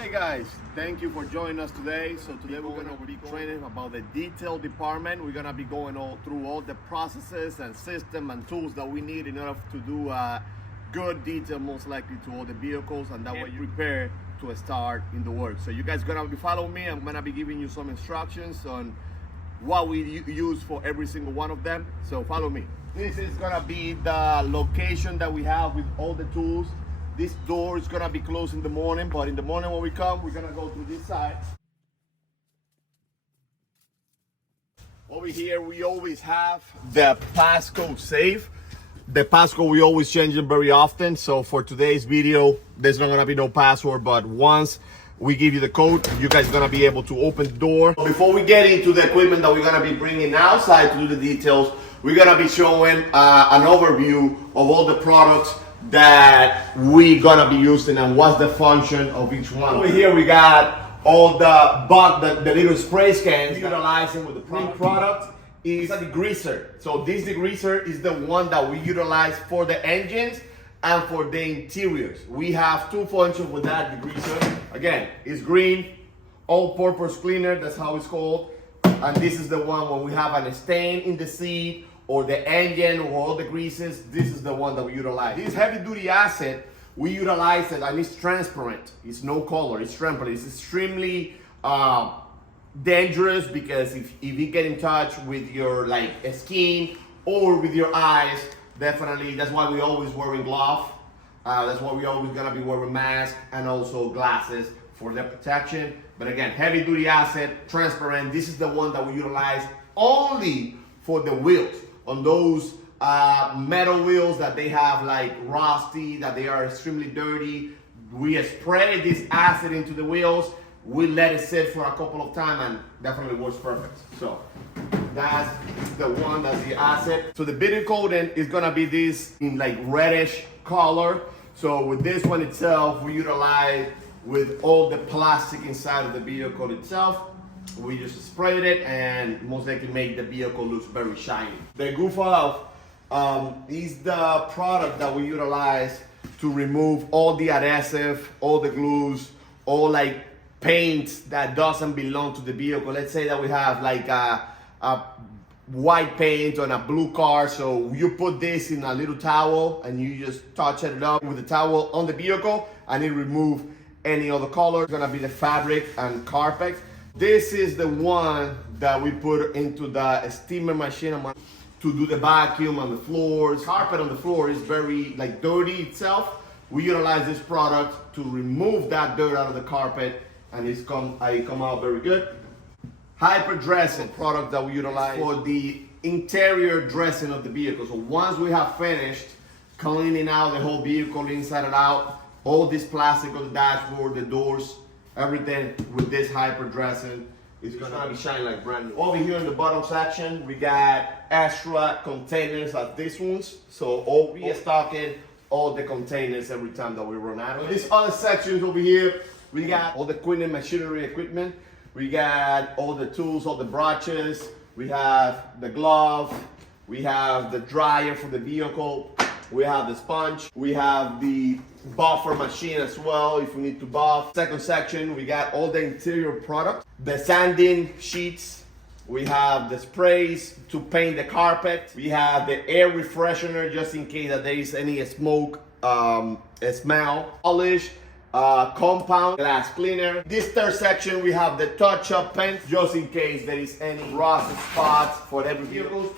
Hey guys, thank you for joining us today. So today we're going to be training about the detail department. We're going to be going through all the processes and system and tools that we need in order to do good detail, most likely to all the vehicles, and that way you prepare to start in the work. So you guys going to be following me. I'm going to be giving you some instructions on what we use for every single one of them. So follow me. This is going to be the location that we have with all the tools. This door is gonna be closed in the morning, but in the morning when we come, we're gonna go through this side. Over here, we always have the passcode safe. The passcode, we always change them very often. So for today's video, there's not gonna be no password, but once we give you the code, you guys are gonna be able to open the door. Before we get into the equipment that we're gonna be bringing outside to do the details, we're gonna be showing an overview of all the products that we gonna be using and what's the function of each one. Over here we got all the little spray cans utilizing with the product is a degreaser. So this degreaser is the one that we utilize for the engines and for the interiors. We have two functions with that degreaser. Again, it's green, all-purpose cleaner, that's how it's called. And this is the one when we have a stain in the seat or the engine or all the greases, this is the one that we utilize. This heavy duty acid, we utilize it and it's transparent. It's no color, it's transparent. It's extremely dangerous because if you get in touch with your skin or with your eyes, definitely, that's why we always wearing gloves. That's why we always gonna be wearing masks and also glasses for the protection. But again, heavy duty acid, transparent. This is the one that we utilize only for the wheels. On those metal wheels that they have like rusty, that they are extremely dirty, we spray this acid into the wheels, we let it sit for a couple of times and definitely works perfect. So that's the one, that's the acid. So the video coating is gonna be this in like reddish color. So with this one itself, we utilize with all the plastic inside of the vehicle itself. We just sprayed it and most likely make the vehicle look very shiny. The Goof Off is the product that we utilize to remove all the adhesive, all the glues, all like paint that doesn't belong to the vehicle. Let's say that we have like a white paint on a blue car. So you put this in a little towel and you just touch it up with the towel on the vehicle and it remove any other color. It's gonna be the fabric and carpet. This is the one that we put into the steamer machine to do the vacuum on the floors. Carpet on the floor is very like dirty itself. We utilize this product to remove that dirt out of the carpet and it come out very good. Hyper dressing product that we utilize for the interior dressing of the vehicle. So once we have finished cleaning out the whole vehicle inside and out, all this plastic on the dashboard, the doors, everything with this hyper dressing is gonna be shining like brand new. Over here in the bottom section, we got extra containers like these ones. So we are stocking all the containers every time that we run out of it. These other sections over here, we got all the cleaning machinery equipment. We got all the tools, all the brushes. We have the glove. We have the dryer for the vehicle. We have the sponge. We have the buffer machine as well if we need to buff. Second section, we got all the interior products. The sanding sheets. We have the sprays to paint the carpet. We have the air refreshener just in case that there is any smoke, smell. Polish, compound, glass cleaner. This third section, we have the touch-up paint just in case there is any rust spots for every vehicle.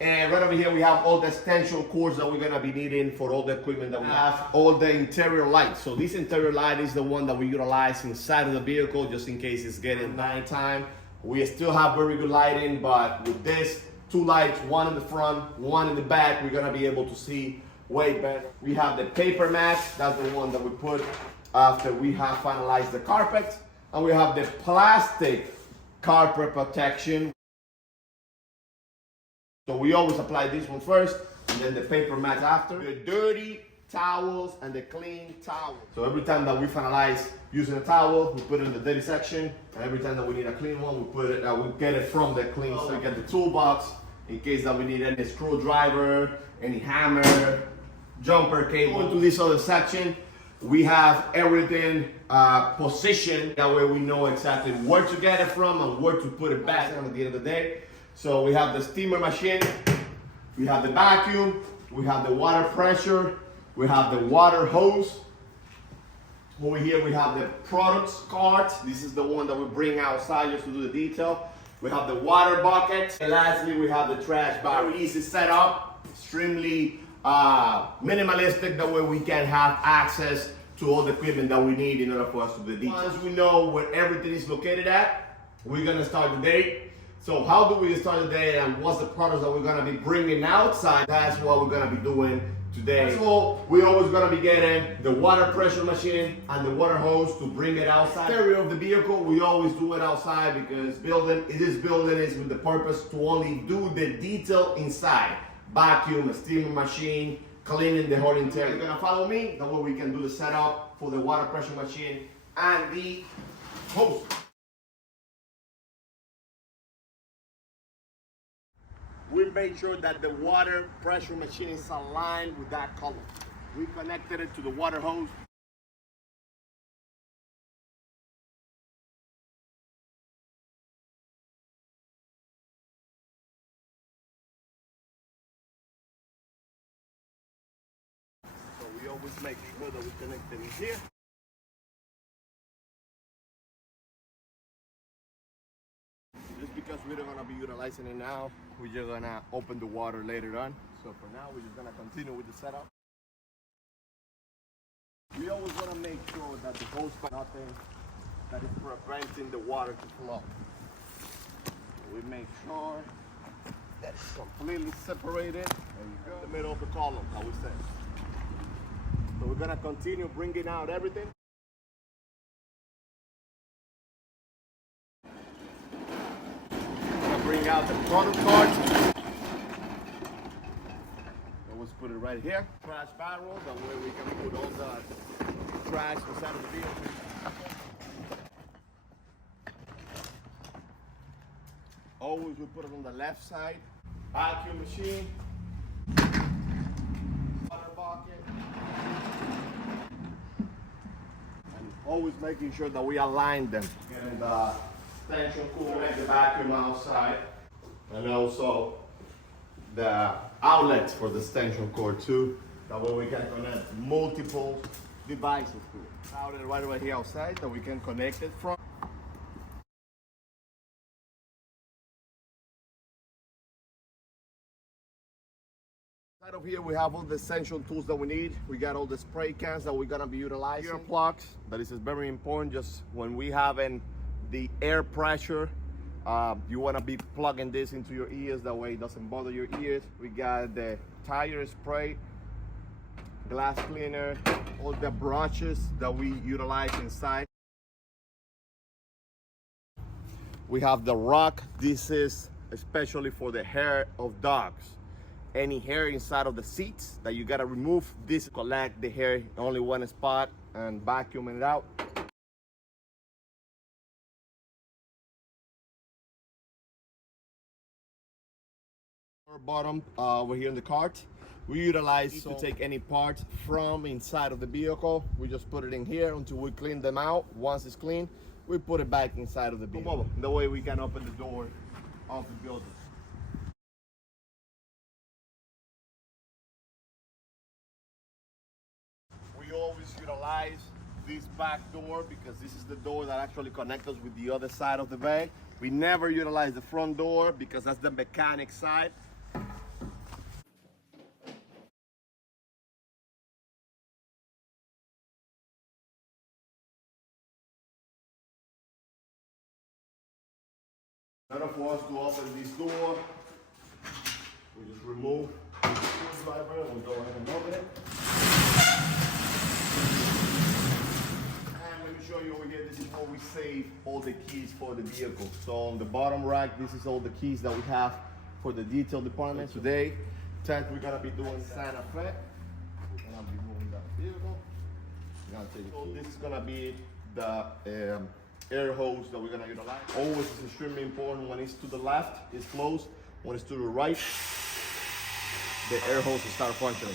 And right over here, we have all the extension cords that we're gonna be needing for all the equipment that we have. All the interior lights. So this interior light is the one that we utilize inside of the vehicle just in case it's getting nighttime. We still have very good lighting, but with this, two lights, one in the front, one in the back, we're gonna be able to see way better. We have the paper mat. That's the one that we put after we have finalized the carpet. And we have the plastic carpet protection. So we always apply this one first, and then the paper mats after. The dirty towels and the clean towels. So every time that we finalize using a towel, we put it in the dirty section, and every time that we need a clean one, we get it from the clean. So we get the toolbox in case that we need any screwdriver, any hammer, jumper cable. Into this other section, We have everything positioned. That way we know exactly where to get it from and where to put it back on at the end of the day. So we have the steamer machine, we have the vacuum, we have the water pressure, we have the water hose. Over here we have the products cart. This is the one that we bring outside just to do the detail. We have the water bucket. And lastly, we have the trash bag. Very easy setup, extremely minimalistic. That way we can have access to all the equipment that we need in order for us to do the details. Once we know where everything is located at, we're gonna start the day. So how do we start the day and what's the products that we're gonna be bringing outside? That's what we're gonna be doing today. First of all, we're always gonna be getting the water pressure machine and the water hose to bring it outside. The interior of the vehicle, we always do it outside because this building is with the purpose to only do the detail inside. Vacuum, a steamer machine, cleaning the whole interior. You're gonna follow me, that way we can do the setup for the water pressure machine and the hose. We made sure that the water pressure machine is aligned with that column. We connected it to the water hose. So we always make sure that we connect it in here. Just because we're not gonna be utilizing it now, we're just gonna open the water later on. So for now, we're just gonna continue with the setup. We always wanna make sure that the hose pipe, nothing that is preventing the water to flow. So we make sure that it's completely separated. There you go. In the middle of the column, I would say. So we're gonna continue bringing out everything. Bring out the product cart. Let's put it right here. Trash barrel, that way we can put all the trash inside of the vehicle. Always we put it on the left side. Vacuum machine. Water bucket. And always making sure that we align them. Getting the extension cooler and the vacuum outside, and also the outlets for the extension cord too. That way we can connect multiple devices to it. Outlet right over here outside that we can connect it from. Inside of here we have all the essential tools that we need. We got all the spray cans that we're gonna be utilizing. Ear plugs, that is very important. Just when we having the air pressure, you want to be plugging this into your ears, that way it doesn't bother your ears. We got the tire spray, glass cleaner, all the brushes that we utilize inside. We have the rock. This is especially for the hair of dogs. Any hair inside of the seats that you gotta remove, this collect the hair in only one spot and vacuum it out. Bottom over here in the cart, we utilize to take any parts from inside of the vehicle. We just put it in here until we clean them out. Once it's clean, we put it back inside of the vehicle. That way we can open the door of the building. We always utilize this back door because this is the door that actually connects us with the other side of the bay. We never utilize the front door because that's the mechanic side. In order for us to open this door, we just remove the screwdriver and we go ahead and open it. And let me show you over here, this is where we save all the keys for the vehicle. So on the bottom rack, this is all the keys that we have for the detail department. Today, we're gonna be doing Santa Fe. We're gonna be moving that vehicle. So this is gonna be the air hose that we're gonna utilize. Always is extremely important. When it's to the left, it's closed. When it's to the right, the air hose will start functioning.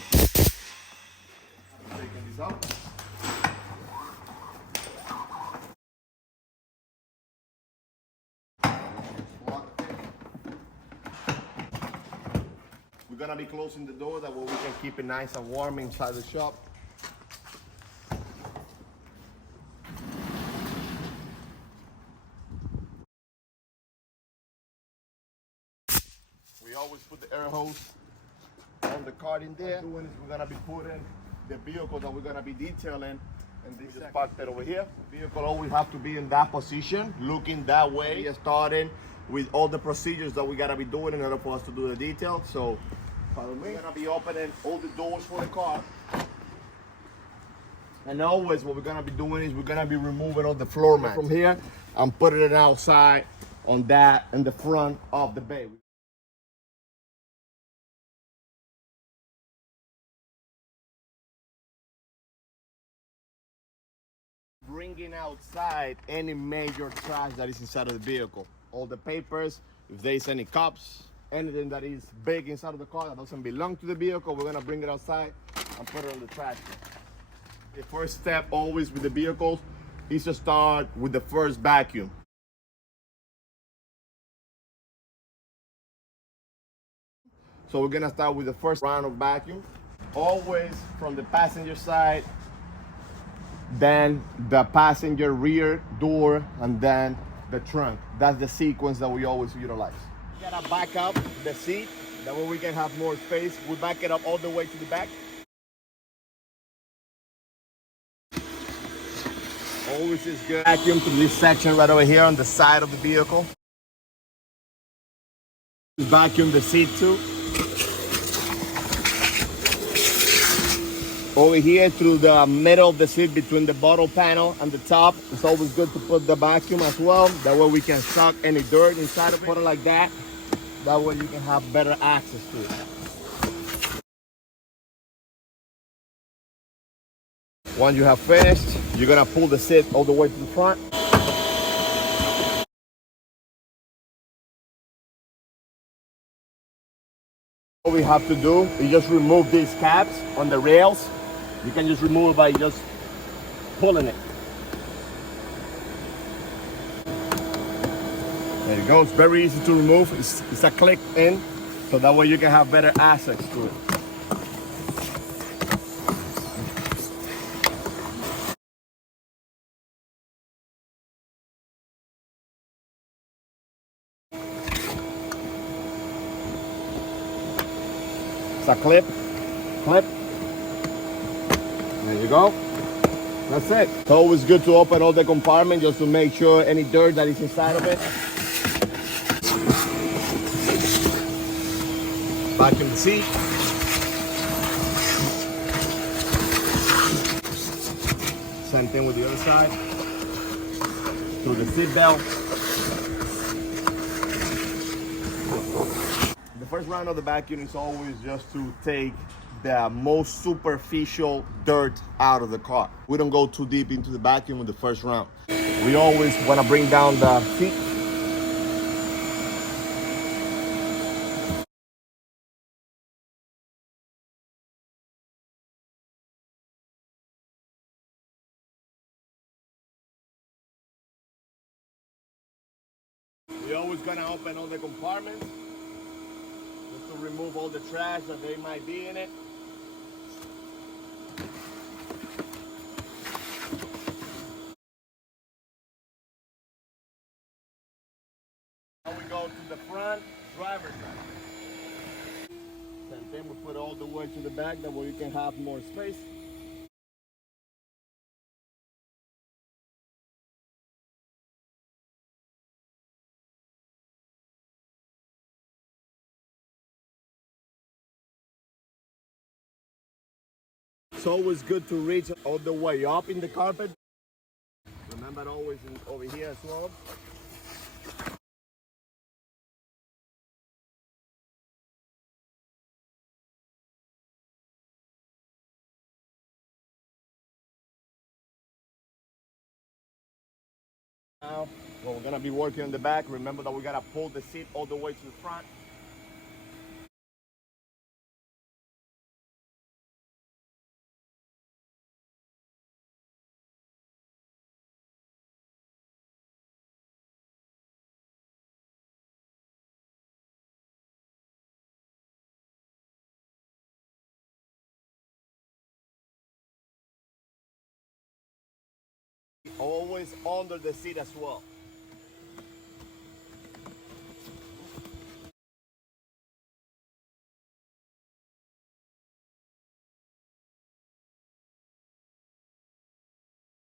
I'm taking this out. gonna be closing the door, that way we can keep it nice and warm inside the shop. We always put the air hose on the cart in there. What we're doing is we're gonna be putting the vehicle that we're gonna be detailing, and this is parked over here. The vehicle always have to be in that position, looking that way. We are starting with all the procedures that we gotta be doing in order for us to do the detail. So follow me. We're gonna be opening all the doors for the car. And always what we're gonna be doing is we're gonna be removing all the floor mats from here and putting it outside on that in the front of the bay. Bringing outside any major trash that is inside of the vehicle. All the papers, if there's any cups, anything that is big inside of the car that doesn't belong to the vehicle, we're gonna bring it outside and put it on the trash can. The first step always with the vehicles is to start with the first vacuum. So we're gonna start with the first round of vacuum. Always from the passenger side, then the passenger rear door, and then the trunk. That's the sequence that we always utilize. We gotta back up the seat, that way we can have more space. We back it up all the way to the back. Always is good. Vacuum to this section right over here on the side of the vehicle. Vacuum the seat too. Over here through the middle of the seat between the bottle panel and the top. It's always good to put the vacuum as well. That way we can suck any dirt inside of it. Put it like that. That way you can have better access to it. Once you have finished, you're gonna pull the seat all the way to the front. What we have to do is just remove these caps on the rails. You can just remove it by just pulling it. There you go. It's very easy to remove. It's a click in, so that way you can have better access to it. It's a clip. There you go. That's it. It's always good to open all the compartments just to make sure any dirt that is inside of it. Vacuum the seat. Same thing with the other side. Through the seat belt. The first round of the vacuum is always just to take the most superficial dirt out of the car. We don't go too deep into the vacuum with the first round. We always want to bring down the seat. We're always gonna open all the compartments just to remove all the trash that they might be in it. Now we go to the front driver's side. Same thing, we put all the way to the back, that way you can have more space. It's always good to reach all the way up in the carpet. Remember always over here as well. Now, when we're gonna be working on the back, remember that we gotta pull the seat all the way to the front. always under the seat as well.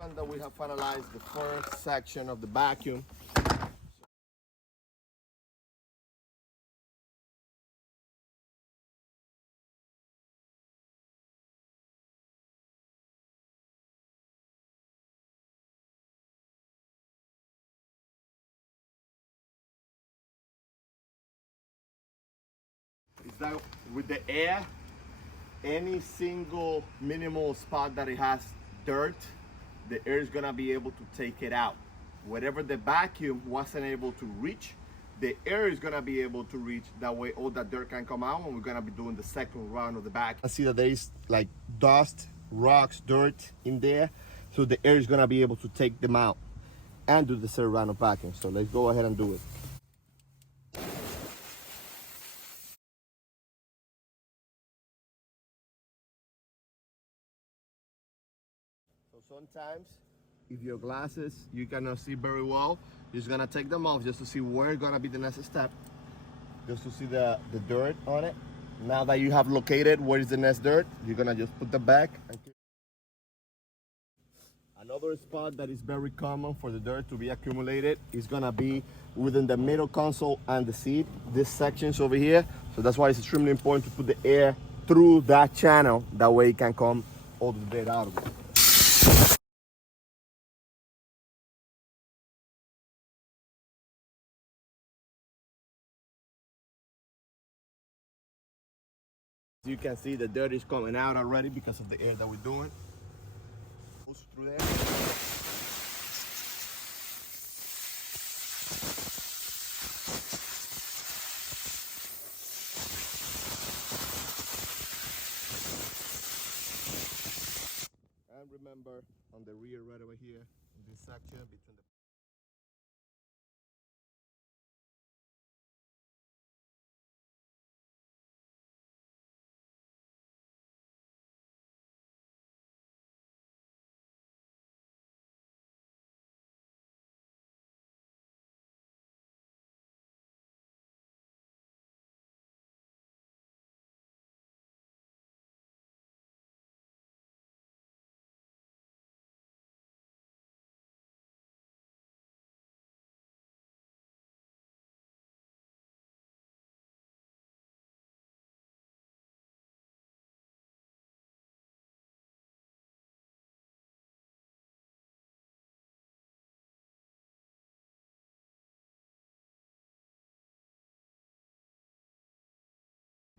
And then we have finalized the first section of the vacuum. Is that with the air, any single minimal spot that it has dirt, the air is gonna be able to take it out. Whatever the vacuum wasn't able to reach, the air is gonna be able to reach. That way all that dirt can come out, and we're gonna be doing the second round of the vacuum. I see that there is like dust, rocks, dirt in there, so the air is gonna be able to take them out and do the third round of vacuum. So let's go ahead and do it. So sometimes, if your glasses you cannot see very well, you're just gonna take them off just to see where gonna be the next step, just to see the dirt on it. Now that you have located where is the next dirt, you're gonna just put them back. Another spot that is very common for the dirt to be accumulated is gonna be within the middle console and the seat, this sections over here. So that's why it's extremely important to put the air through that channel. That way it can come all the dirt out of it. You can see the dirt is coming out already because of the air that we're doing. Goes through there. And remember, on the rear right over here, in this section between the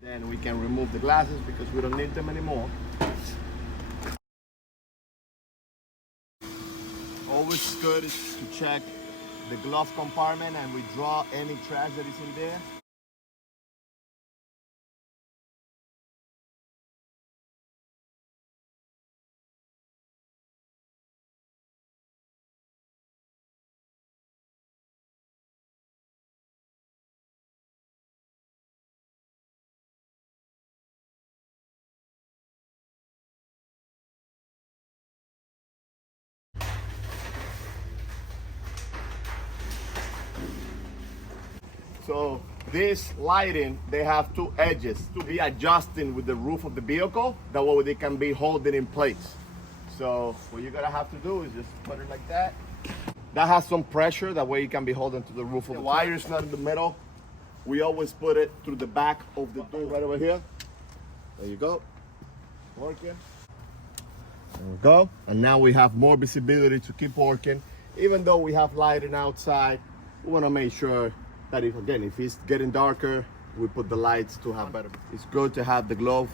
then we can remove the glasses because we don't need them anymore. Always good to check the glove compartment and withdraw any trash that is in there. So this lighting, they have two edges to be adjusting with the roof of the vehicle. That way they can be holding in place. So what you're gonna have to do is just put it like that. That has some pressure, that way you can be holding to the roof of the wire is not in the middle. We always put it through the back of the door right over here. There you go, working. There we go. And now we have more visibility to keep working. Even though we have lighting outside, we wanna make sure that if it's getting darker, we put the lights to have better. It's good to have the glove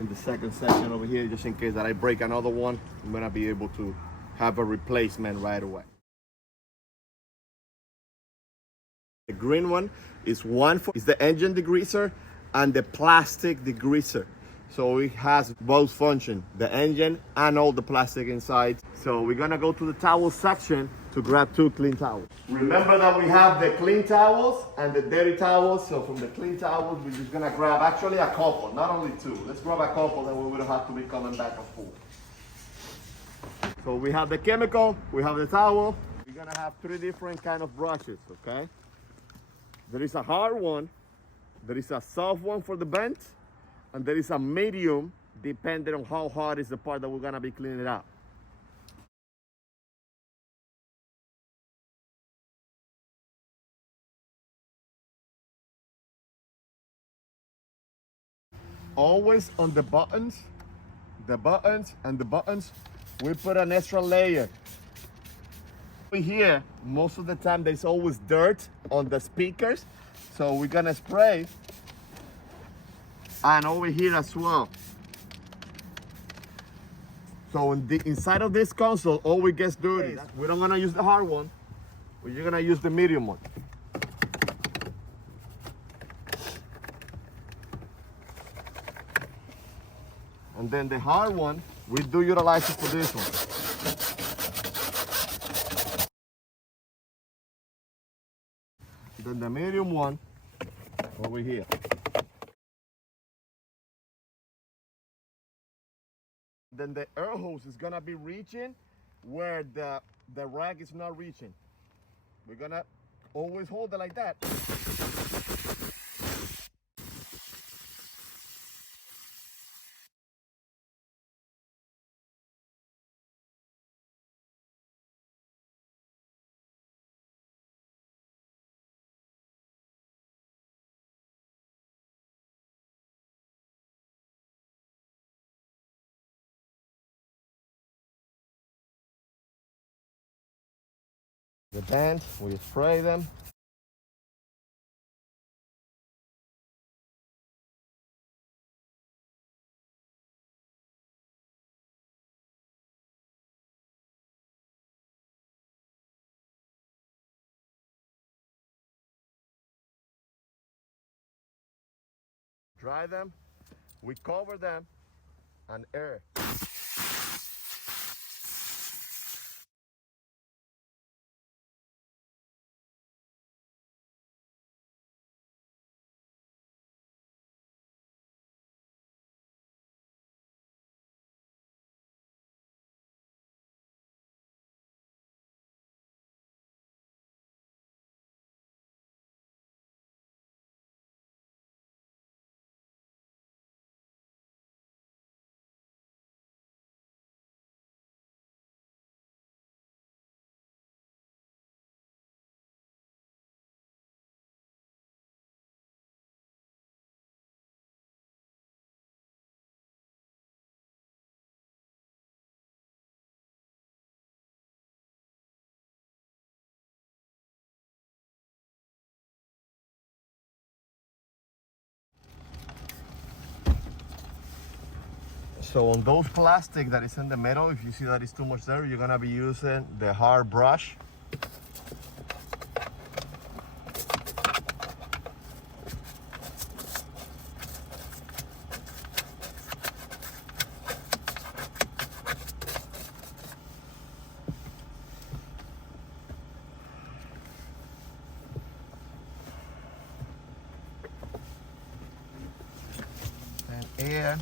in the second section over here, just in case that I break another one, I'm gonna be able to have a replacement right away. The green one is the engine degreaser and the plastic degreaser. So it has both function, the engine and all the plastic inside. So we're gonna go to the towel section to grab two clean towels. Remember that we have the clean towels and the dirty towels. So from the clean towels, we're just gonna grab actually a couple, not only two. Let's grab a couple, then we wouldn't have to be coming back and forth. So we have the chemical, we have the towel. We're gonna have three different kind of brushes, okay? There is a hard one, there is a soft one for the bent, and there is a medium, depending on how hard is the part that we're gonna be cleaning up. Always on the buttons, and the buttons, we put an extra layer. Here, most of the time there's always dirt on the speakers, so we're gonna spray, and over here as well. So in the inside of this console, always gets dirty. We don't gonna use the hard one, we're gonna use the medium one. And then the hard one, we do utilize it for this one. Then the medium one over here. Then the air hose is gonna be reaching where the rag is not reaching. We're gonna always hold it like that. The band, we spray them. Dry them, we cover them, and air. So on those plastic that is in the middle, if you see that it's too much there, you're gonna be using the hard brush. And air.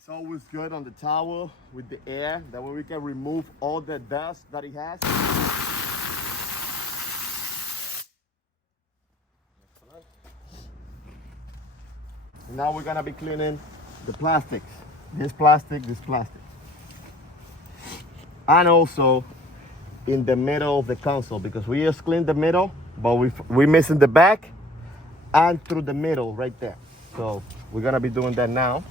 It's always good on the towel with the air. That way we can remove all the dust that it has. Now we're gonna be cleaning the plastics. This plastic, this plastic. And also in the middle of the console, because we just cleaned the middle, but we're missing the back and through the middle right there. So we're gonna be doing that now.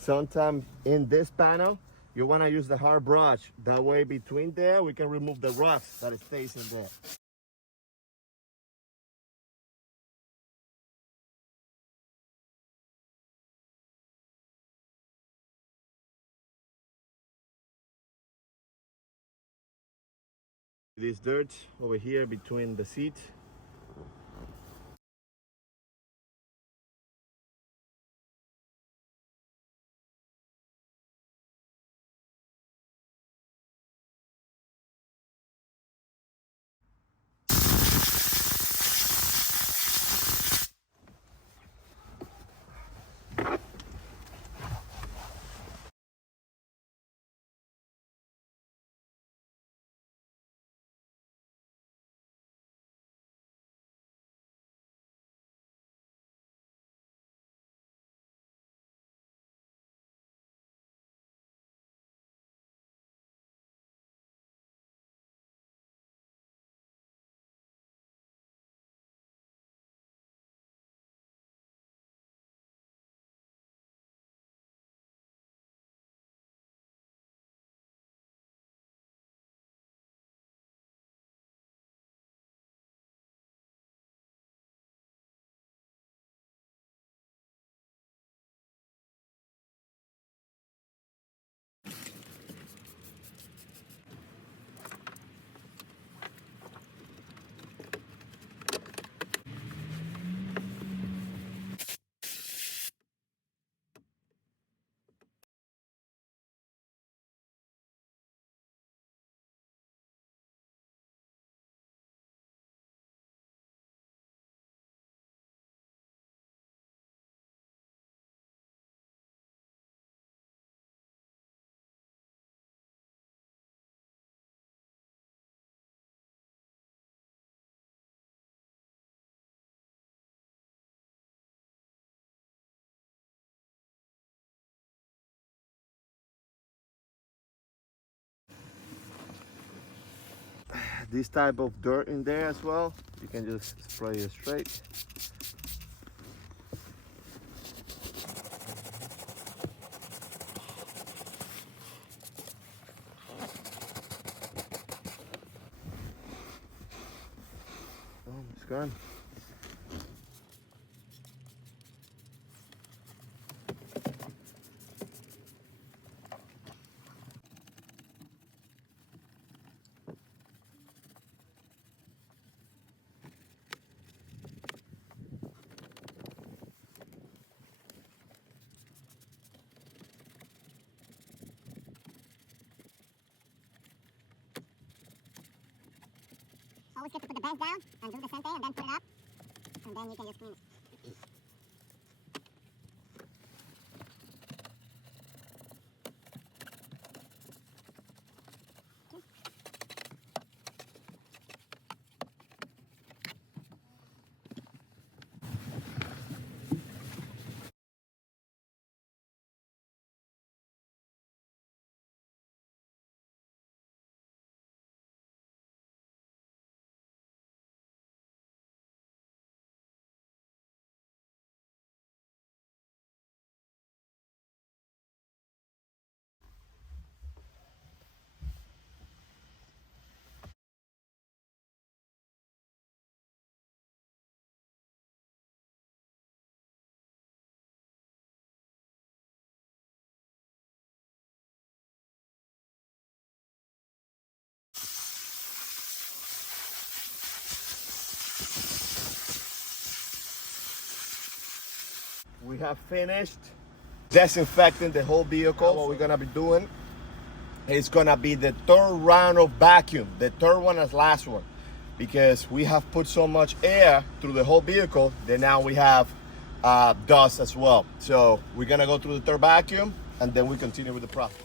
Sometimes in this panel, you wanna use the hard brush. That way between there, we can remove the rust that stays in there. This dirt over here between the seat. This type of dirt in there as well, you can just spray it straight. Oh, it's gone. Always good to put the base down and do the same thing and then put it up, and then you can just clean it. We have finished disinfecting the whole vehicle. What we're gonna be doing is gonna be the third round of vacuum, the third one as last one, because we have put so much air through the whole vehicle that now we have dust as well. So we're gonna go through the third vacuum and then we continue with the process.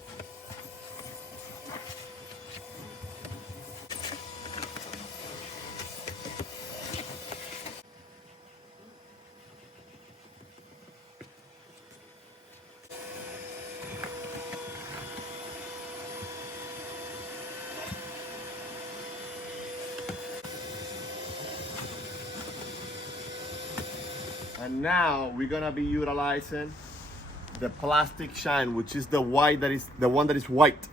And now we're gonna be utilizing the plastic shine, which is the white, that is the one that is white.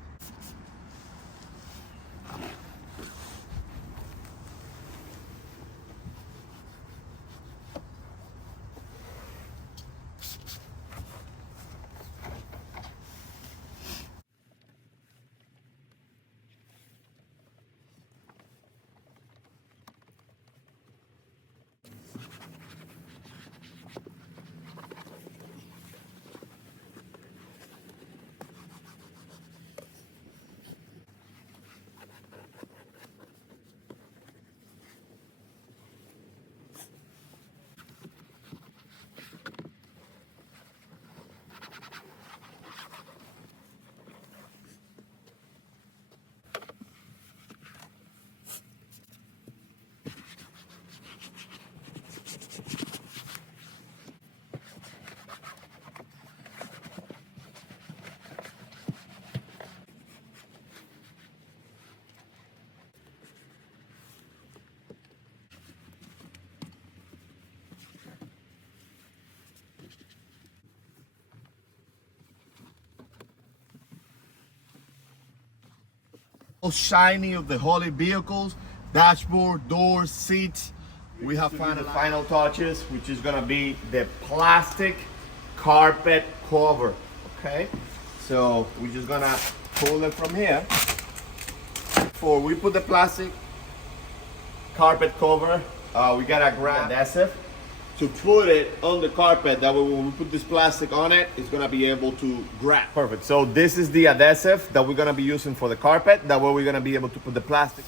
Shiny of the Holley vehicles, dashboard, doors, seats. We have found the final touches, which is gonna be the plastic carpet cover. Okay, so we're just gonna pull it from here. Before we put the plastic carpet cover, we gotta grab adhesive to put it on the carpet. That way when we put this plastic on it, it's gonna be able to grab. Perfect. So this is the adhesive that we're gonna be using for the carpet. That way we're gonna be able to put the plastic.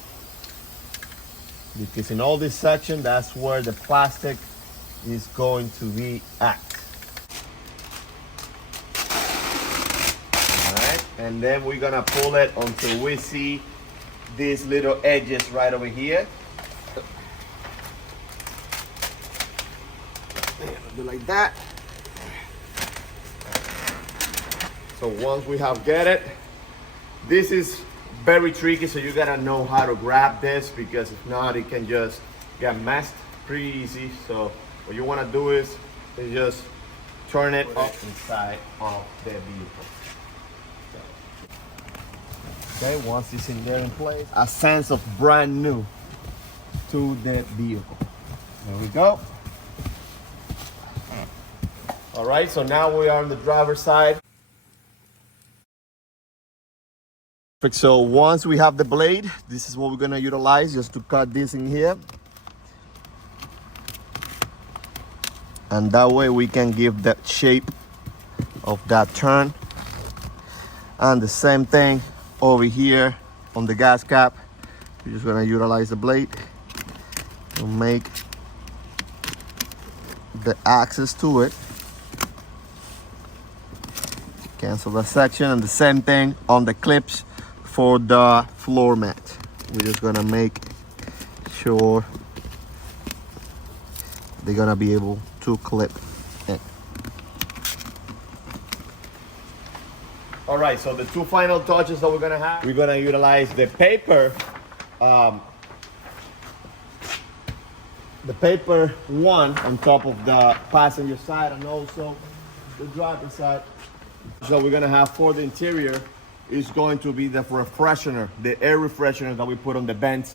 Because in all this section, that's where the plastic is going to be at. All right, and then we're gonna pull it until we see these little edges right over here. Do like that. So once we have get it, this is very tricky, so you gotta know how to grab this, because if not it can just get messed pretty easy. So what you want to do is just turn it up inside of the vehicle. Okay, once it's in there in place, a sense of brand new to the vehicle. There we go. All right, so now we are on the driver's side. Perfect. So once we have the blade, this is what we're gonna utilize just to cut this in here. And that way we can give that shape of that turn. And the same thing over here on the gas cap. We're just gonna utilize the blade to make the access to it. Cancel that section, and the same thing on the clips for the floor mat. We're just gonna make sure they're gonna be able to clip in. All right, so the two final touches that we're gonna have, we're gonna utilize the paper one on top of the passenger side and also the driver side. So we're gonna have for the interior is going to be the refreshener, the air refreshener that we put on the vents.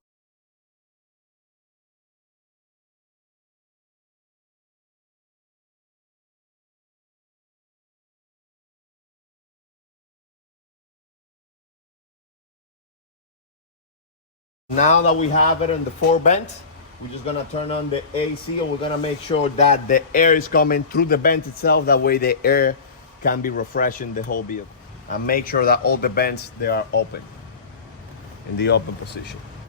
Now that we have it in the four vents, we're just gonna turn on the AC, and we're gonna make sure that the air is coming through the vent itself. That way the air can be refreshing the whole vehicle. and make sure that all the vents they are open, in the open position.